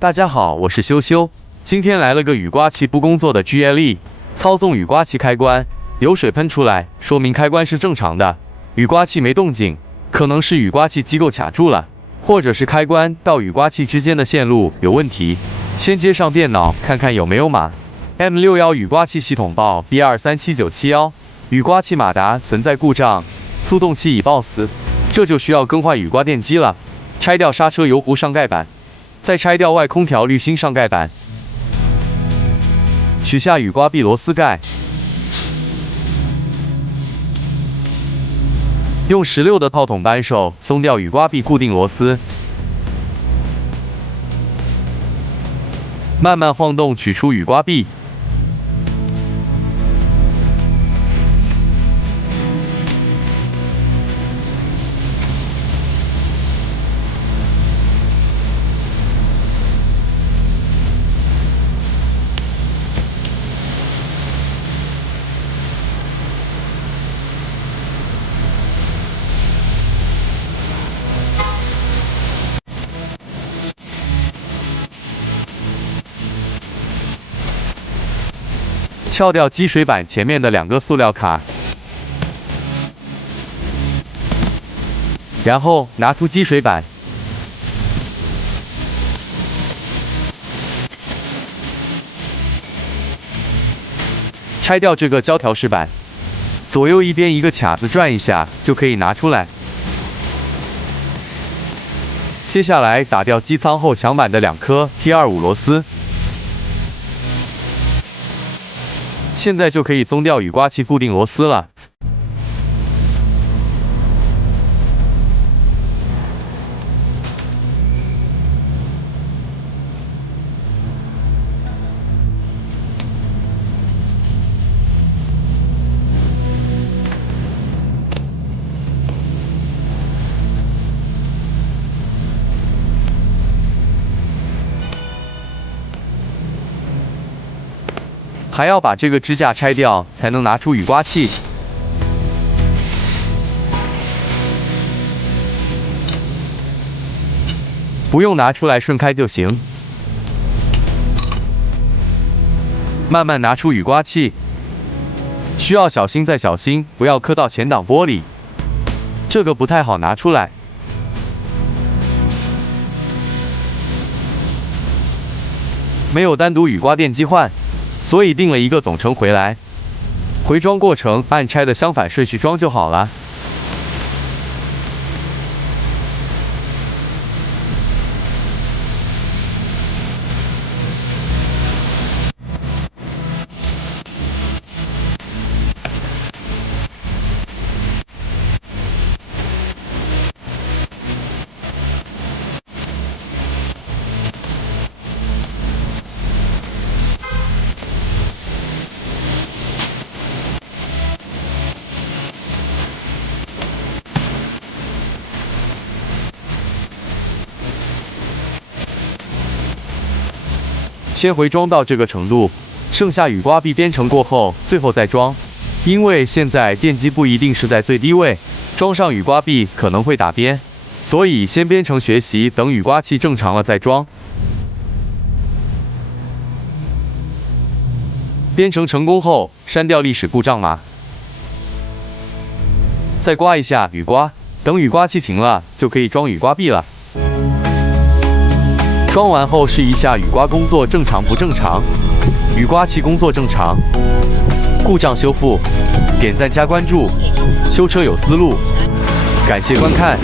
大家好，我是修修，今天来了个雨刮器不工作的 GLE， 操纵雨刮器开关，有水喷出来，说明开关是正常的。雨刮器没动静，可能是雨刮器机构卡住了，或者是开关到雨刮器之间的线路有问题。先接上电脑看看有没有码。M61雨刮器系统报 B237971，雨刮器马达存在故障，速动器已报死，这就需要更换雨刮电机了。拆掉刹车油壶上盖板。再拆掉外空调滤芯上盖板，取下雨刮臂螺丝盖，用16的套筒扳手松掉雨刮臂固定螺丝，慢慢晃动取出雨刮臂。撬掉积水板前面的2个塑料卡，然后拿出积水板，拆掉这个胶条饰板，左右一边一个卡子转一下就可以拿出来。接下来打掉机舱后墙板的2颗 T25 螺丝。现在就可以松掉雨刮器固定螺丝了。还要把这个支架拆掉，才能拿出雨刮器。不用拿出来顺开就行。慢慢拿出雨刮器，需要小心再小心，不要磕到前挡玻璃。这个不太好拿出来。没有单独雨刮电机换。所以定了一个总成回来，回装过程按拆的相反顺序装就好了。先回装到这个程度，剩下雨刮臂编程过后，最后再装。因为现在电机不一定是在最低位，装上雨刮臂可能会打边，所以先编程学习，等雨刮器正常了再装。编程成功后，删掉历史故障码，再刮一下雨刮，等雨刮器停了，就可以装雨刮臂了。装完后试一下雨刮工作正常不正常，雨刮器工作正常，故障修复，点赞加关注，修车有思路，感谢观看。